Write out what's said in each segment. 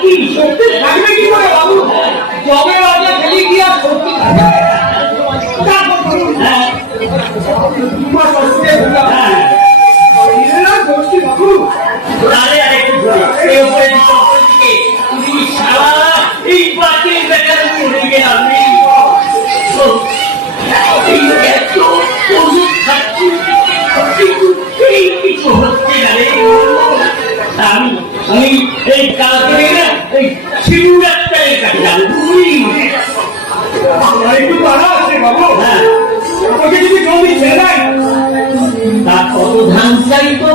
কি সত্যি থাকবে কি করে বাবু? জবে বাজে ফেলি কি আর সত্যি থাকবে? আমি এই কালকে না এই শিবু ডাক্তারের কাছে যাবো। একটু তারা আছে বাবু। হ্যাঁ, ওকে যদি জমি ছেড়ে তার কত ধান চাই তো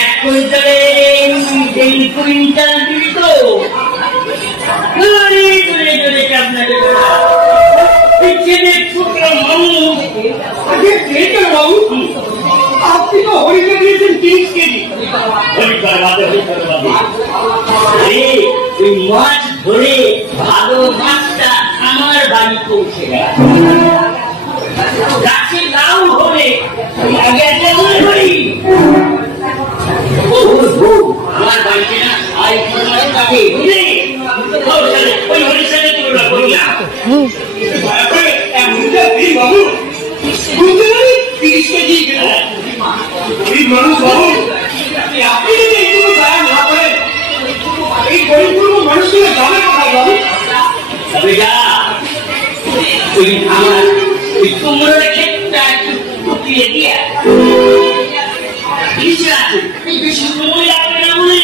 এক কুইন্টালে 1 কুইন্টাল দিবি তো আপনি তো হরিকে দিয়েছেন 30 কেজি। মাছ ধরে ভালো মাছটা আমার বাড়ি পৌঁছে গেল। গাছে লাউ হলে আগে একটা মনে করি আমার বাড়িতে না তাকে ওই হরিশালে তুলনা করি না। বাবু 30 কেজি মানুষ বাবু, আপনি যদি এইটুকু দয়া না করেন এই গরিব মানুষগুলো যাবে কোথায় বাবু? তবে যা ওই আমার ওই কুমড়োর ক্ষেতটা একটু ফুটিয়ে দিয়ে বেশি সময় লাগবে না বলে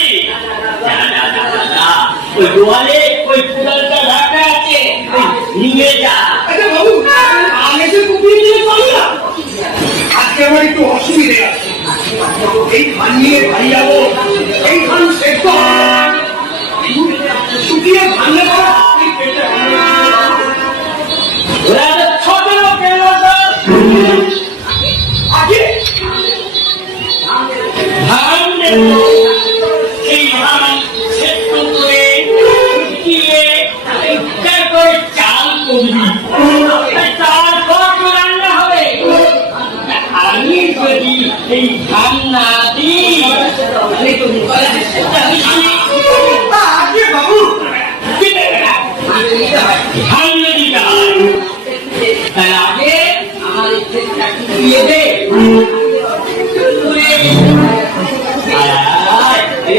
ওই গোয়ালে ওই কুড়ালটা রাখা আছে নিয়ে যা। আচ্ছা বাবু, আগে তো কুপিয়ে দিলে পারি না, আজকে আমার একটু অসুবিধে আছে। এই ধান নিয়ে বাড়ি যাবো, এই ধান সেদ্ধ শুকিয়ে ধানে ছোট লোকের আগে ধান দেবো, এই ধান সেদ্ধ করে শুকিয়ে তারপরে চাল করবি, তারপর রান্না হবে। আমি যদি এই ধান না দিই আগে বাবু ধান যদি তাহলে আগে আমার দিয়ে দে।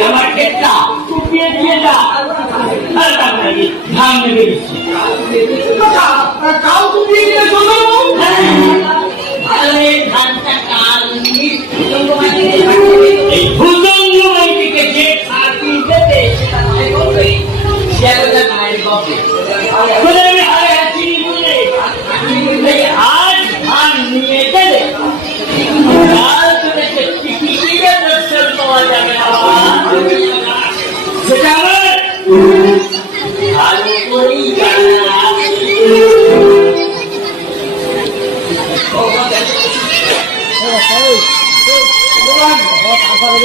আমার ক্ষেতটা শুকিয়ে দিয়ে যা, ধান নেবে দিচ্ছি। কাউ কুপিয়ে দিলে চলবে বাবু? ধানটা কাল এই ভূজঙ্গ মাইটিকে যে খাটি দেবে সে মায়ের গল্পে আজ ধান নিয়ে গেলে কাল তোদেরকে টিকিটিকে দর্শন পাওয়া যাবে না। সেটা আমার ভালো করেই জানা আছে।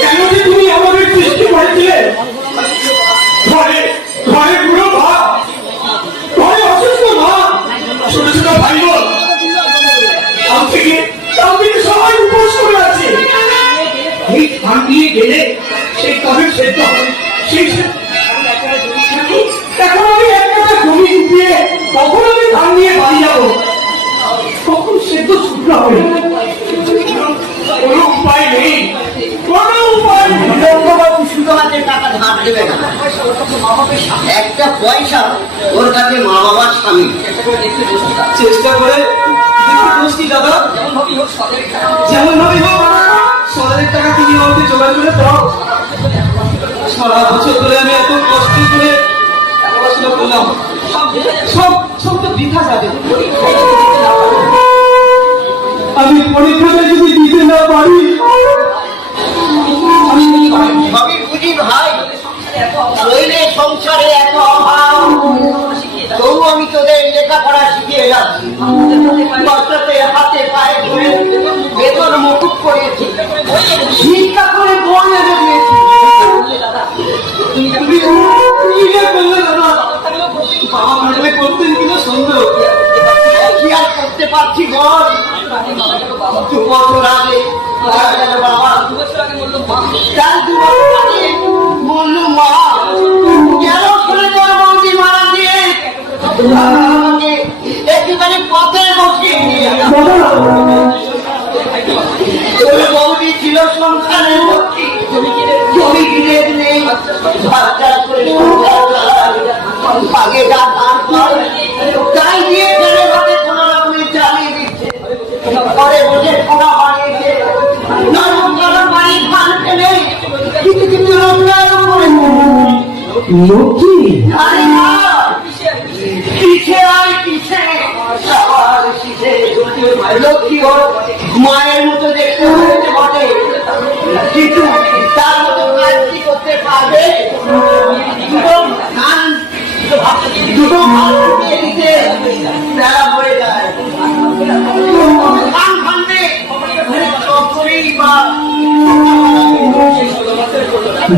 কেন যে তুমি আমাদের সৃষ্টি করেছিলে? ঘরে ঘরে বুড়ো মা, ঘরে অসুস্থ মা, ছোট ছোট ভাই বোন, তার থেকে সবাই উপোস করে আছে। এই ধান দিয়ে গেলে সেই কবে সেদ্ধ হবে, সেই এখন আমি একটা জমি ডুবিয়ে কখন আমি ধান নিয়ে বাড়ি যাবো, কখন সেদ্ধ শুকনো হবে? কোনো উপায় নেই, কোনো উপায় নেই। শুধু হাতে টাকা ধার দেবে না, একটা পয়সা ওর কাছে মা বাবার স্বামী। চেষ্টা করে দেখি দাদা, যেমন ভাবে হোক 1,000 টাকা তুমি আমাকে জোগাড় করে দাও। সারা বছর ধরে আমি এত কষ্ট করে পড়াশোনা করলাম, সব তো বৃথা যাবে। আমি পরীক্ষাটা যদি দিতে না পারি আমি সবই বুঝি ভাই, নইলে সংসারে এত অভাব, তবু আমি তোদের লেখাপড়া শিখিয়ে যাচ্ছি। বাচ্চাতে হাতে পায়ে ধরে বেতন মুকুট করিয়েছি, শিক্ষা করে বইয়ে দিয়েছি। তুমি যে বললে দাদা, বাবা মারলে কিন্তু সুন্দর। কি আর করতে পারছি বল? 2 বছর আগে মারা গেল বাবা, তার 2 বছর আগে বললু মা, কেন করে তোর বৌদি মারা দিয়ে আমাকে একেবারে পথে বসিয়ে দিয়ে গেল। তোর বৌদি ছিল সংসারের পক্ষে, জমি কিনে নেই, ভাত চাষ করে সংসার চালায়। আগে যা দান করে তাই দিয়ে ফেলে ভাবে কোনো রকমের চালিয়ে দিচ্ছে। পরে বসে খাওয়া বানিয়েছে, নরম নরম বাড়ি খান ফেলে কিছু কিছু রোজগারও করে। লক্ষ্মী আরে না, কিসে আর কিসে সবার শিখে লক্ষ্মী ওর মায়ের মতো দেখতে হয়েছে বটে, কিন্তু তার মতো কাজ কি করতে পারবে? দুটো ভাত দিয়ে দিতে বেলা পড়ে যায়। খান খানবে তখনই বা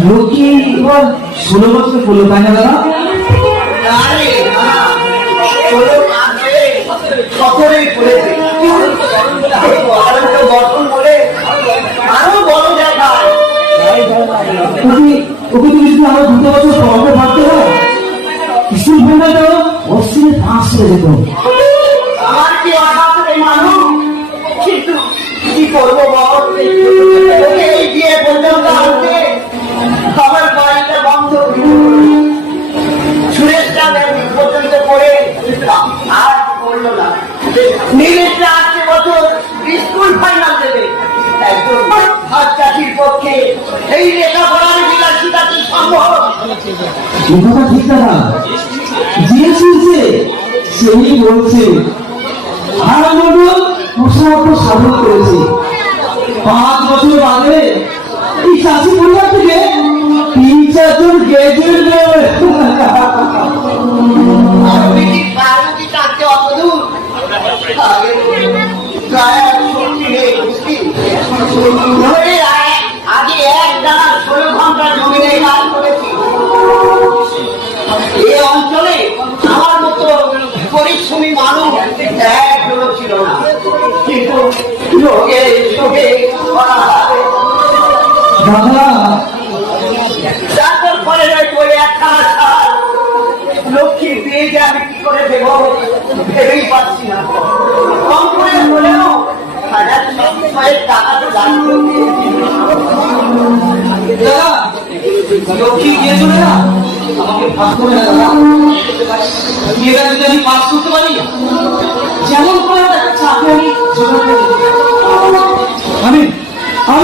লক্ষ্মী এবার 16 বছর হলো, তাই না দাদা? আরে না, ষোলো কাঁদবে, সতেরোই পড়েছে। গঠন বলে আরো বড় দেখায়। ওকে তুমি যদি আরো 2 বছর পড়াতে পারতে হয়, স্কুল ফেলে দাও, অস্ট্রেলিয়া পাস হয়ে যেত। আমার কি অসাধারণ মানুষ, কিন্তু কি করবো বল? ওকে এই বিয়ে পর্যন্ত আনতে আমার বাড়িটা বন্ধ। সুরেশটা ব্যাংক পর্যন্ত করে আর করলো না। নীলেশটা 8 বছর স্কুল ফাইনাল দেবে। একজন হাত চাষির পক্ষে এই লেখাপড়ার বিলাসিতা কি সম্ভব? এই কথা ঠিক দাদা, যে শুনছে সেই বলছে। আর মন্ডল প্রশ্নপত্র সাধন করেছে, 5 বছর বাদে এই চাষি পরিবার থেকে 3-4 জন গ্রাজুয়েট বেরোবে। আপনি কি পারো কি কাটতে অবদূর? আগে 1 টানা 16 ঘন্টা জমিনে কাজ করেছি। এই অঞ্চলে আমার মতো পরিশ্রমী মানুষ একজনও ছিল না, কিন্তু লোকে শোকে করা হবে। দাদা তারপর পরে ওই একখানা সার লক্ষ্মীর দিয়ে যে আমি কি করে দেব ভেবেই পাচ্ছি না। কম করে হলেও 1,000 টাকা তো লাগবে। দাদা লক্ষ্মী গিয়েছিল না, আমাকে পাস করে না দাদা। বিয়েটা যদি আমি পাস করতে পারি, যেমন করে একটা চাকরি আমি জোগাড় করে দেব। আমি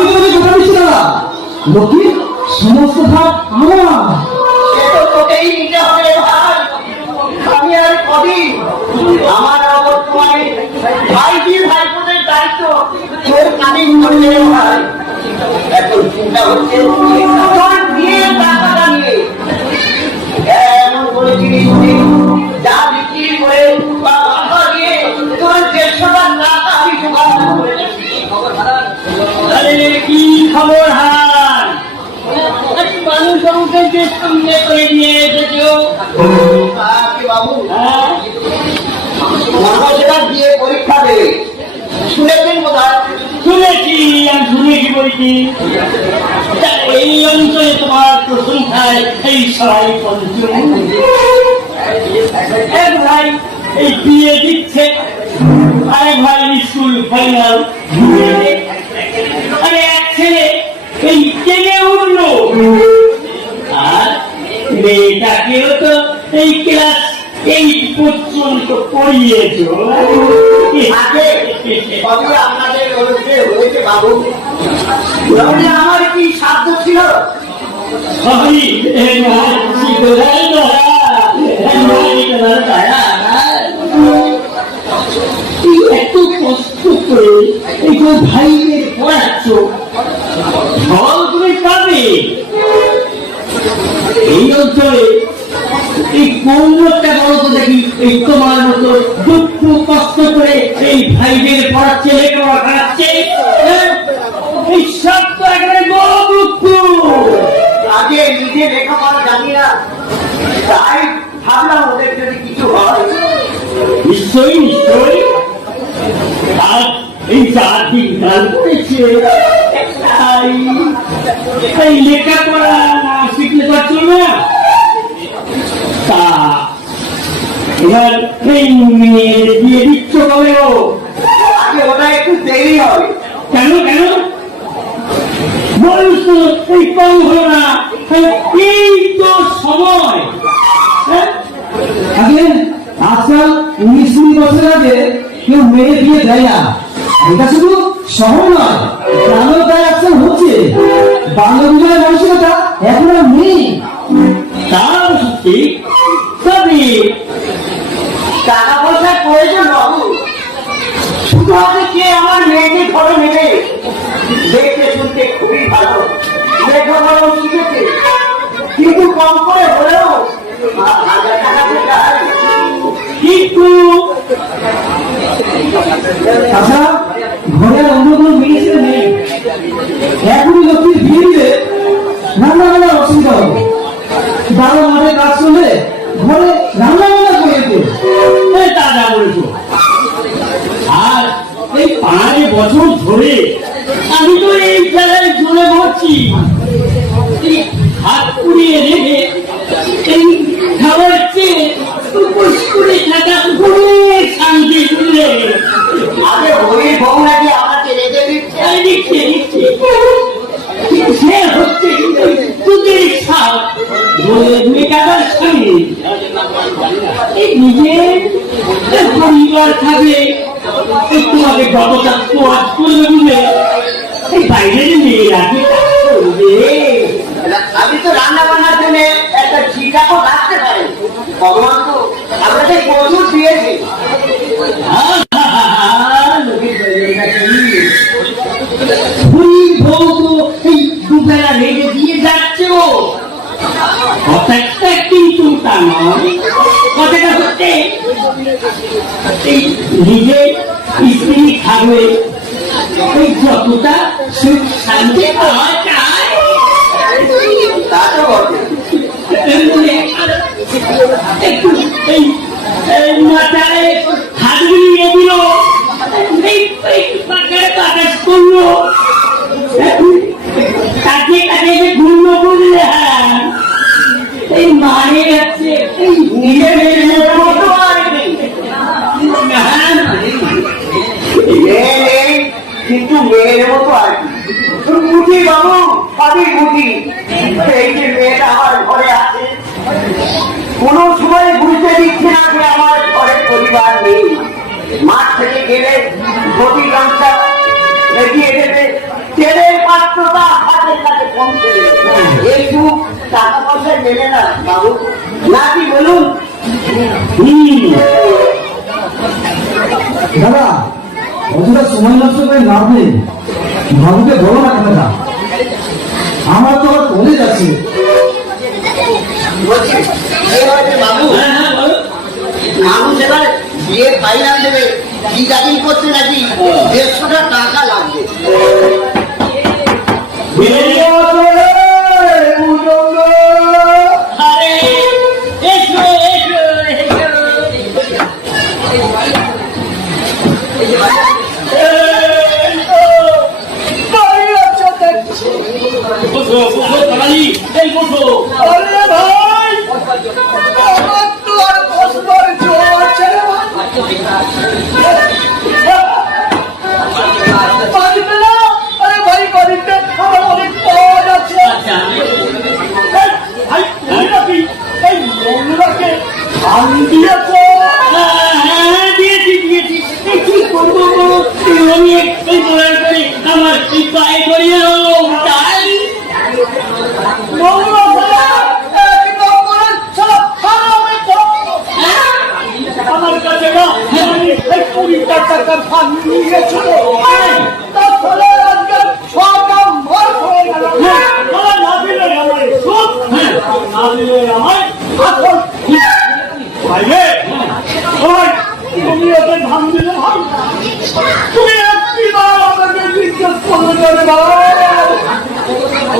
তোমাকে কথা দিচ্ছি দাদা, লক্ষ্মী সমস্ত ভাগ আমার। সে তো তোকেই নিতে হবে ভাই, আমি আর কদিন। আমার বর্তমানে ভাইপোদের দায়িত্ব তোর কানে করলে ভাই। এখন চিন্তা হচ্ছে তোর বিয়ের টাকাটা নিয়ে এমন করে জিনিস যা বিক্রি করে বা টাকা দিয়ে তোর 150 টাকা আমি জোগাড় করে দিচ্ছি। আরে কি খবর হাল? মানুষ আমাকে যে সঙ্গে করে নিয়ে এসেছো। কি বাবু, হ্যাঁ, মহাশয়টা দিয়ে পরীক্ষা দেবে শুনেছেন বোধ হয়? শুনেছি, আমি শুনেছি বলছি। তা এই অঞ্চলে তোমার প্রশংসায় এই সবাই পঞ্চম। এক ভাই এই বিয়ে দিচ্ছে, আরেক ভাই স্কুল ফাইনাল, আরে এক ছেলে এই জেগে উঠলো, আর মেয়েটাকেও তো এই ক্লাস 8 পর্যন্ত পড়িয়েছ। আগে তবে আপনাদের অনুষ্ঠে হয়েছে বাবু, তাহলে আমার কি সাধ্য ছিল? এত কষ্ট করে এই যে ভাইদের পড়াচ্ছ, ফল তুমি পাবে। এই অঞ্চলে এই কোন লোকটা বলো তো দেখি, এই তোমার মতো দুঃখ কষ্ট করে এই ভাইদের পড়াচ্ছে, লেখাপড়া খারাচ্ছে। এই সব তো একেবারে বড় দুঃখ। আগে নিজে লেখাপড়া জানি না, তাই ভাবলাম ওদের যদি কিছু হয় নিশ্চয়ই নিশ্চয়ই। আর এই 4 দিন কাল করেছে, এই লেখাপড়া না শিখলে পারছো না। তা এবার এই মেয়ের দিয়ে দিচ্ছ কবে গো? আগে ওটা একটু দেরি হবে। কেন কেন বয়স তো এই কম হলো না, এই তো সময়। আগে আজকাল 19-20 বছর আগে কেউ মেয়ে বিয়ে দেয় না। এটা শুধু শহর নয়, গ্রামেও তাই আজকাল হচ্ছে। বাল্য বিবাহের মানসিকতা এখন আর নেই। তার ঠিক, তবে টাকা পয়সার প্রয়োজন বাবু, শুধু আছে কে আমার মেয়েকে ঘরে নেবে। দেখতে শুনতে খুবই ভালো, লেখাপড়াও শিখেছে, কিন্তু কম করে হলেও 1000 টাকা তো চাই। কিন্তু আচ্ছা, ঘরে আর অন্য কোনো মেয়ে ছেলে নেই। এখনই লোককে বিয়ে দিলে রান্না বান্নার অসুবিধা হবে। বাবা মাঠে কাজ করলে ঘরে রান্না বান্না করে দিতে। তা যা বলেছো। আর এই 5 বছর ধরে আমি তো এই জায়গায় জুড়ে মরছি। এই হাত পুড়িয়ে রেখে এই খাবার চেয়ে উপোস করে থাকা অনেক শান্তি দিলে। আগে ওই বউ নাকি আমাকে রেখে দিচ্ছে। দিচ্ছে দিচ্ছে, সে হচ্ছে তোদের সাপ মেকাবার স্বামী। এই নিজের পরিবার থাকলে তোমাকে যতটা তোয়াজ করবে বুঝলে, এই বাইরের মেয়েরা কি কাজ করবে? আমি তো রান্না বান্নার জন্য একটা ঠিকাও রাখতে পারি। ভগবান তো আপনাকে প্রচুর দিয়েছে। দুবেলা রেখে দিয়ে যাচ্ছে ও। কথাটা কিন্তু তা নয়, কথাটা হচ্ছে এই নিজে স্ত্রী থাকবে এই যতটা সুখ শান্তি পাওয়া যায়। তা তো বটে। একটু এই মাথায় হাত বুলিয়ে দিল, এই পাকায় বাতাস করলো, কাছে কাছে ঘুরলো বুঝলে। এই মানে হচ্ছে এই নিজের মেয়ের মতো আর কি। মেয়ে নেই, কিন্তু মেয়ের মতো আর কি। বুঝি বাবু, আমি বুঝি। এই যে মেয়েটা আমার ঘরে আছে, কোনো সময় বুঝতে দিচ্ছে না যে আমার ঘরে পরিবার নেই। মাঠ থেকে গেলে ধুতি গামছা এগিয়ে দেবে, তেলের পাত্রটা হাতের কাছে পৌঁছে দেবে। একটু টাকা পয়সা নেবে না বাবু, নাকি বলুন? দাদা, অতটা সময় নষ্ট করে লাভ নেই। বাবুকে বলো না কথাটা, আমার তো আবার কলেজ আছে। বলছি, এই হচ্ছে বাবু, মানুষ এবার বিয়ের ফাইনাল দেবে, কি দাবি করছে নাকি 150 টাকা লাগবে। আরে এসো এসো এসো, বসো বসো কালী, এই বসো। আমার পায়ে করিয়ে তাই আমার কাছে না 20 টাকা ধান নিয়ে গেছিল, তার ফলে আজকে সবটা মর হয়ে গেল। না দিলে আমার সুখ, না দিলে আমার আসল। ভাইরে ভাই, তুমি ওকে ধান দিলে ভাই, তুমি একটিবার আমাকে জিজ্ঞেস করলে যাবে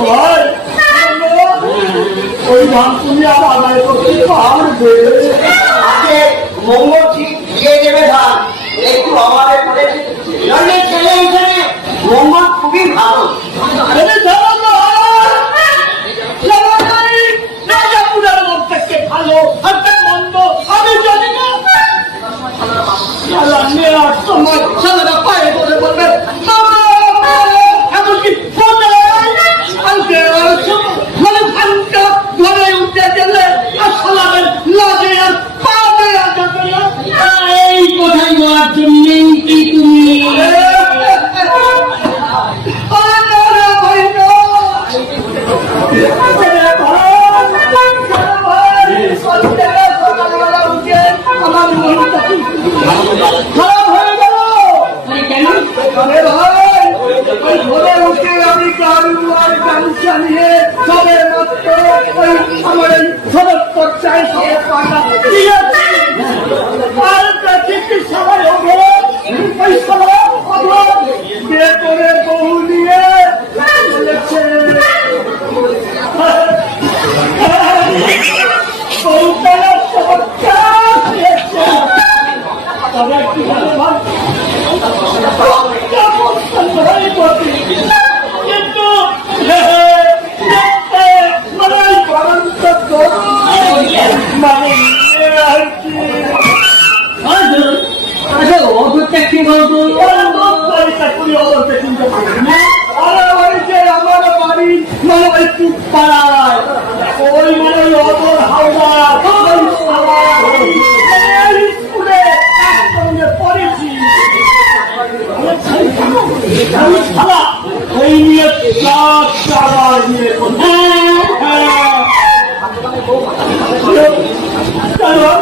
ভাই, ওই ধান তুমি আর আদায় করতে পারবে? আগে মঙ্গল ঠিক দিয়ে সময় সালারা পায়ে ধরে বলবেন এমনকি ঘরে ঘন্টা ঘরে উঠে গেলে আর সালামের লাগে আর পাবে এই কথাই বলার জন্যই কি তুমি খারাপ হয়ে গেল কেন ঘরে উঠে আমি গাড়ি গামছা নিয়ে সবে মাত্র ওই আমার সড়ক পর্যায়ে সবে পাঠা আর চিকিৎসা হবে ওই সবাই বিয়ে করে বহু নিয়ে চলেছে কিন্তু কি বলতো আমার বাড়ি মানে ওই পাড়ায় ওই মানে অদর হাওড়া স্কুলে একসঙ্গে পড়েছি আমি ছাড়া ওই নিয়ে কারণ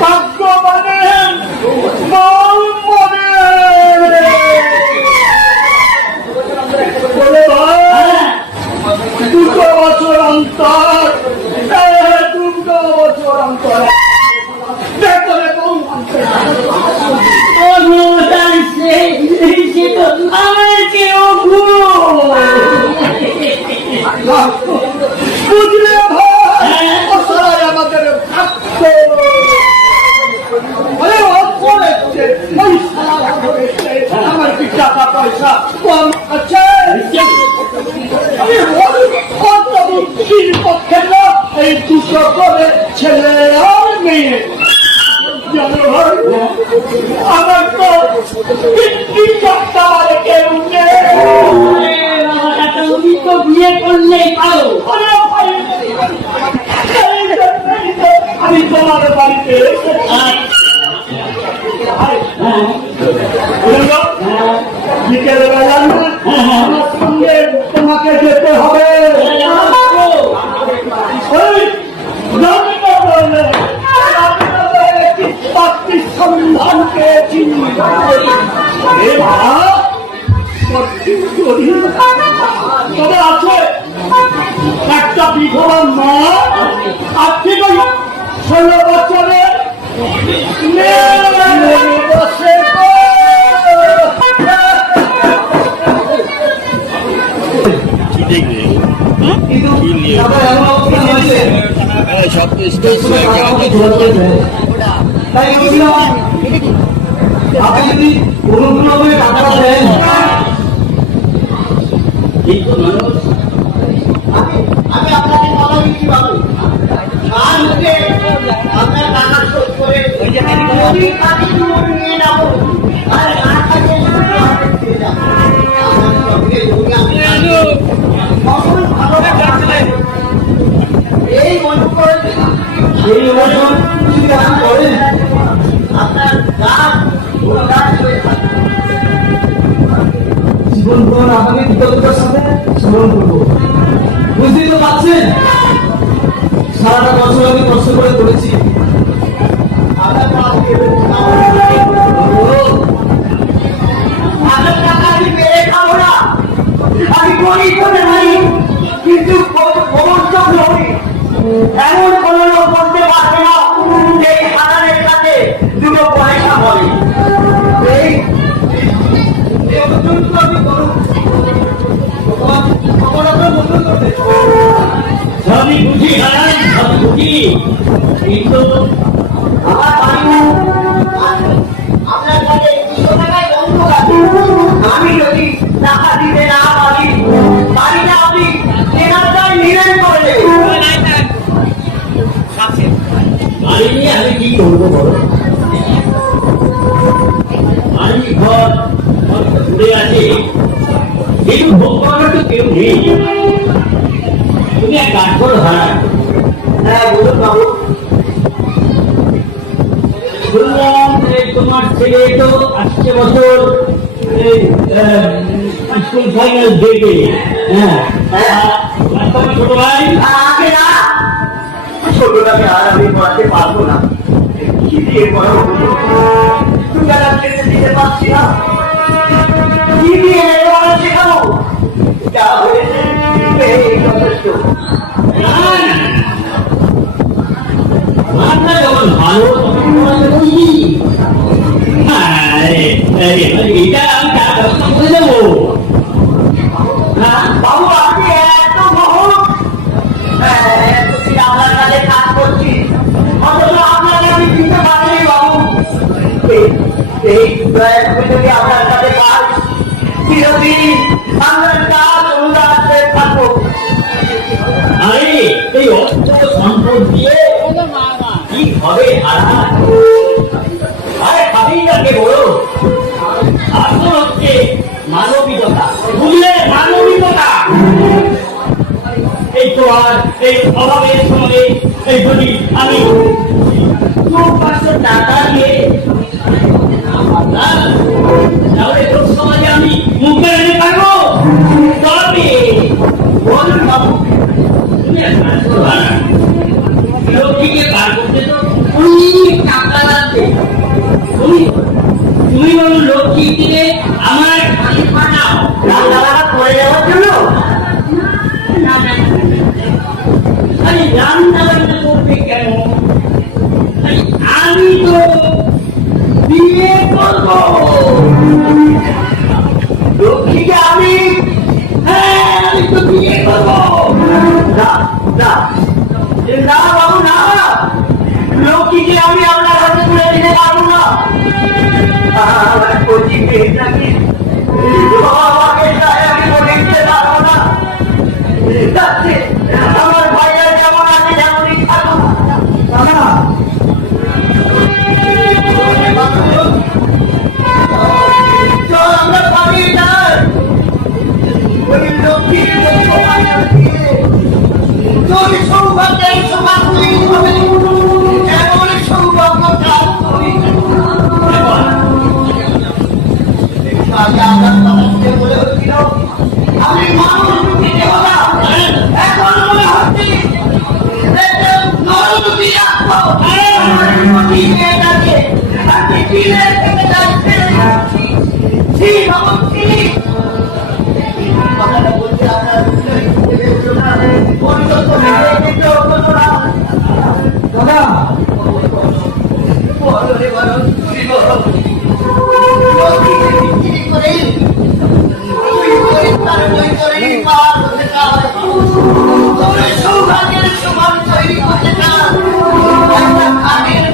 ভাগ্য মানে মন মনে বলে ভাই 2 বছর অন্তর 2 বছর অন্তর দেখলে কোন আমার কেউ বুঝলে ভাই আমাদের থাকতো আমার কি টাকা পয়সা কম আছে পক্ষে না এই 2 করে ছেলে আর মেয়ে আমার তো কেউ তুমি তো বিয়ে করলেই পারো আমি তোমার বাড়িতে বিকেলবেলা আমার সঙ্গে তোমাকে যেতে হবে সন্ধান পেয়েছি তবে আছে একটা বিধবা মা আর ঠিক 16 বছরের বসে তাই আপনি যদি অনুগ্রহে টাকা দেন আমি আপনাকে কথা দিচ্ছি বাবু আর হচ্ছে আপনার টাকা শোধ করে যদি কাজে নিয়ে যাবো আর আর কাজে এই মনে করেন সেই অনুযায়ী যদি আপনি করেন আপনার গাছ হয়ে থাকে জীবন ভ্রমণ আপনাকে কৃতজ্ঞতার সাথে স্মরণ করবো বুঝতেই তো পারছেন সারাটা বছর আমি কষ্ট করে করেছি আপনার টাকা আমি পেরে খাবো না আমি গরিব করে নাই কিন্তু এমন কোন লোক বলতে পারবে না এই হাজারের কাছে 2 পয়সা হবে এই আমি করুন সবই বুঝি সব বুঝি কিন্তু আমার বাড়ি আপনার কাছে 200 টাকায় বন্ধ আছে আমি যদি টাকা দিতে না পারি বাড়িটা আপনি কেনার নিলেন করলে বাড়ি নিয়ে আমি কি করবো বলো বাড়ি ভোগ করার তো কেউ নেই। তুমি এক কাজ করো, হ্যাঁ বলুন বাবু। শুনলাম যে তোমার ছেলে তো আসছে বছর স্কুল ফাইনাল দেবে। হ্যাঁ, আর তোমার ছোট ভাই আগে না, ছোটটাকে আর আমি পড়াতে পারবো না। কি দিয়ে পড়াবো? তুমি আর খেতে দিতে পারছি না। কি দিয়ে পড়া শেখাবো? যা হয়েছে এই যথেষ্ট। আমরা যখন ভালো তখন পড়াতে বলি। এটা আমি তার ব্যবস্থা করে দেবো। বাবু আপনি এত মহৎ, এতদিন আপনার কাছে কাজ করছি, অথচ আপনাকে আমি দিতে পারিনি বাবু। এই যদি আপনার কাছে কাজ চিরদিন আপনার কাজ অনুদান থাকবো। আরে এই অর্থ সম্পদ দিয়ে কি হবে? আরে খাবেই তাকে বলো। আসল হচ্ছে মানবিকতা, বুঝলে? মানবিকতা। এই তো আর এই অভাবের সময়ে এই যদি আমি 500 টাকা দিয়ে তাহলে তোর সমাজে আমি মুখে এনে পারবো? তবে বলুন বাবু। তুমি এক কাজ করো, লক্ষ্মীকে পার করতে তো অনেক টাকা লাগবে। তুমি বলো লক্ষ্মী দিলে আমার খালি পাঠাও রান্নাবান্না করে যাওয়ার জন্য। আরে রান্না বান্না করবে কেন? আমি তো বিয়ে করবো। লক্ষ্মীকে আমি, হ্যাঁ আমি তো বিয়ে করবো। না না না বাবু না, লক্ষ্মীকে আমি আপনার হাতে তুলে দিতে পারবো না। আমার কচি পেট নাকি আমাকে চাই, আমি বলে দিতে পারবো না। যাচ্ছে, আমার ভাইয়ের যেমন আছে যেমনই থাকুক। দাদা চল আমরা পালিয়ে যাই। ওই লক্ষ্মীর তোর সৌভাগ্যের সৌভাগ্যই হবে, এমন সৌভাগ্য চাল তুই। আগে আমার মানুষকে বলে হচ্ছিল আমি মানুষ রূপী দেবতা, এখন মনে হচ্ছে নররূপী মেয়েটাকে আপনি বিলের থেকে যাচ্ছে। ঠিক ভাবছি কথাটা বলতে আপনার দাদা সৌভাগ্যের সমান তৈরি করতে চান,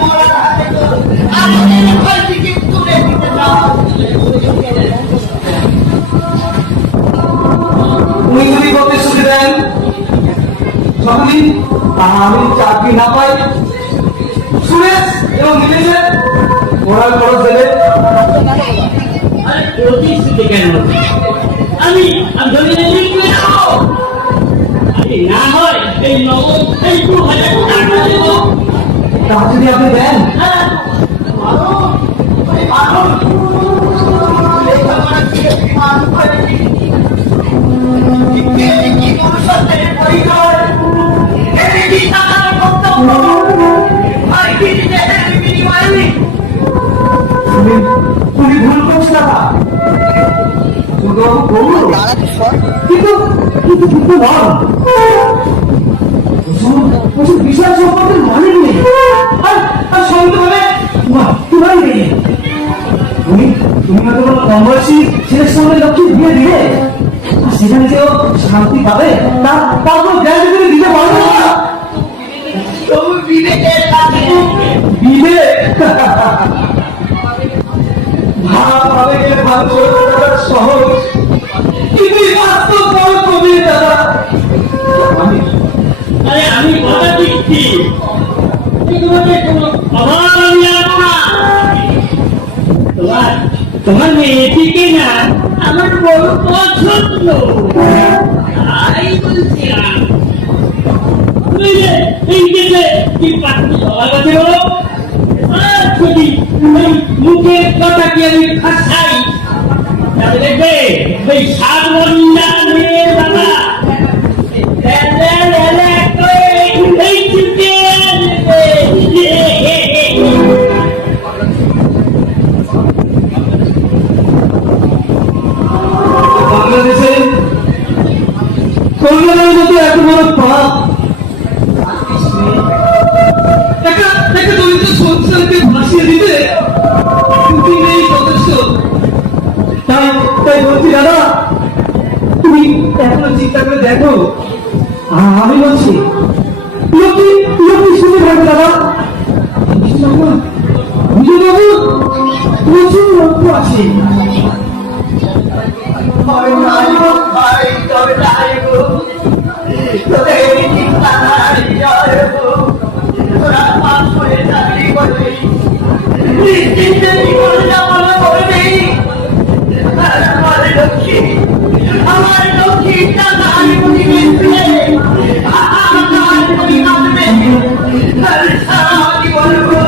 মরার হাতে তুলে দিতে চান। উনি যদি প্রতিশ্রুতি দেন যতদিন আমি চাকরি না পাই সুরেশ এবং নীলেশের মোরাল খরচ দেবে। আরে প্রতিশ্রুতি কেন? আমি ধরে নিয়ে যাবো। আরে না হয় এই নগদ এই 2000 টাকা দেবো। তা যদি আপনি দেন হ্যাঁ তুমি ভুল করছো দাদা। কিন্তু কিন্তু কিন্তু নন ওসব বিষয় সম্পর্কে মানে নেই। আর সঙ্গে বলে তোমার নেই। তুমি তুমি হয়তো কোনো কম বয়সী ছেলের সঙ্গে লক্ষ্মী বিয়ে দিলে, আর সেখানে যেও শান্তি পাবে তারপর গ্যারান্টি করে দিতে পারবে না। বিবেকের কাছে বিবেক ভাড়া পাবে গেলে ভালো চলে যাওয়ার সহজ, কিন্তু বাস্তব বড় কবি দাদা। আরে আমি কথা দিচ্ছি তোমাদের কোনো অভাব আমি জানবো না। তোমার তোমার মেয়েটিকে না আমার বড় পছন্দ, তাই বলছিলাম। বুঝলে, এই যে কি পাখি সবার কাছে বলো, যদি ওই মুখের কথা কি আমি খাসাই, তাহলে দেখবে ওই সাত বন্ধা মেয়ে বাবা এই চুপে বাংলাদেশে কল্যাণের মতো এত বড় পাপ একটা দরিদ্র সংসারকে ভাসিয়ে দিতে তুমি নেই যথেষ্ট। তাই তাই বলছি দাদা, তুমি এখনো চিন্তা করে দেখো। আমি বলছি লোকটি শুনে থাকবে দাদা। বিজয়বাবু প্রচুর লক্ষ্য আছে। তবে নাই গো ভাই, তবে নাই গো, তোদের চিন্তা নাই জয় গো। তোরা পাস করে চাকরি করবি, নিশ্চিন্তে জীবন যাপন করবি। আর আমার লক্ষ্মী টাকার প্রতি মিশবে, আমার প্রতি কাঁদবে। আর সারা জীবন গো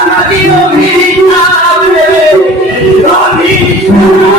আমাকে অভিশাপ দেবে, অভিশাপ।